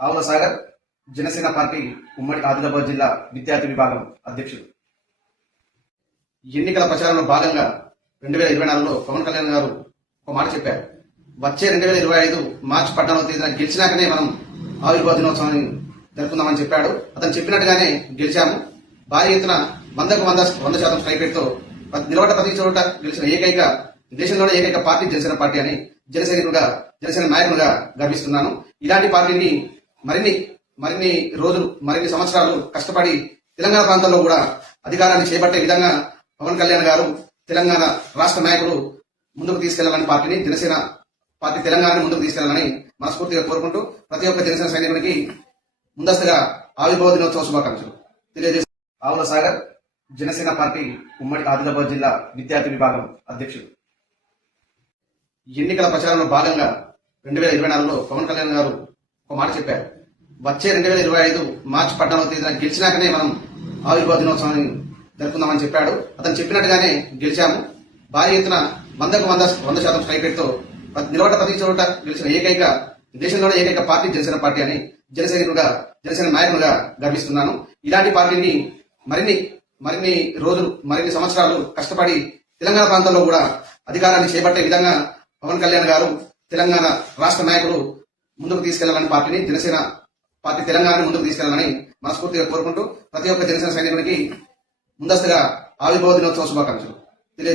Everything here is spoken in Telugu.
ఆవుల సాగర్ జనసేన పార్టీ ఉమ్మడి ఆదిలాబాద్ జిల్లా విద్యార్థి విభాగం అధ్యక్షుడు. ఎన్నికల ప్రచారంలో భాగంగా 2024లో పవన్ కళ్యాణ్ గారు ఒక మాట చెప్పారు. వచ్చే 2025 మార్చి 14వ తేదీన గెలిచినాకనే మనం ఆవిర్భావ దినోత్సవాన్ని జరుపుకుందామని చెప్పాడు. అతను చెప్పినట్టుగానే గెలిచాము. భారీ ఎత్తున 100% స్ట్రైక్ రేట్తో నిలబడ్డ ప్రతి చోట గెలిచిన ఏకైక దేశంలోనే ఏకైక పార్టీ జనసేన పార్టీ అని జనసేన నాయకులుగా గర్విస్తున్నాను. ఇలాంటి పార్టీని మరిన్ని రోజులు మరిన్ని సంవత్సరాలు కష్టపడి తెలంగాణ ప్రాంతంలో కూడా అధికారాన్ని చేపట్టే విధంగా పవన్ కళ్యాణ్ గారు తెలంగాణ రాష్ట్ర నాయకులు ముందుకు తీసుకెళ్లాలని పార్టీని జనసేన పార్టీ తెలంగాణని ముందుకు తీసుకెళ్లాలని మనస్ఫూర్తిగా కోరుకుంటూ ప్రతి ఒక్క జనసేన సైనికునికి ముందస్తుగా ఆవిర్భావ దినోత్సవ శుభాకాంక్షలు తెలియజేస్తూ ఆవుల సాగర్ జనసేన పార్టీ ఉమ్మడి ఆదిలాబాద్ జిల్లా విద్యార్థి విభాగం అధ్యక్షుడు. ఎన్నికల ప్రచారంలో భాగంగా 2024లో పవన్ కళ్యాణ్ గారు ఒక మాట చెప్పారు. వచ్చే 2025 మార్చి 14వ తేదీన గెలిచినాకనే మనం ఆవిర్భావ దినోత్సవాన్ని జరుపుకుందామని చెప్పాడు. అతను చెప్పినట్టుగానే గెలిచాము. భారీ ఎత్తున 100% స్ట్రైక్ రేట్తో నిలబడ్డ ప్రతి చోట గెలిచిన ఏకైక దేశంలోనే ఏకైక పార్టీ జనసేన పార్టీ అని జనసేన నాయకులుగా గర్విస్తున్నాను. ఇలాంటి పార్టీని మరిన్ని రోజులు మరిన్ని సంవత్సరాలు కష్టపడి తెలంగాణ ప్రాంతంలో కూడా అధికారాన్ని చేపట్టే విధంగా పవన్ కళ్యాణ్ గారు తెలంగాణ రాష్ట్ర నాయకులు ముందుకు తీసుకెళ్లాలని పార్టీని జనసేన పార్టీ తెలంగాణని ముందుకు తీసుకెళ్లాలని మనస్ఫూర్తిగా కోరుకుంటూ ప్రతి ఒక్క జనసేన సైనికునికి ముందస్తుగా ఆవిర్భావ దినోత్సవ శుభాకాంక్షలు తెలియజేస్తారు.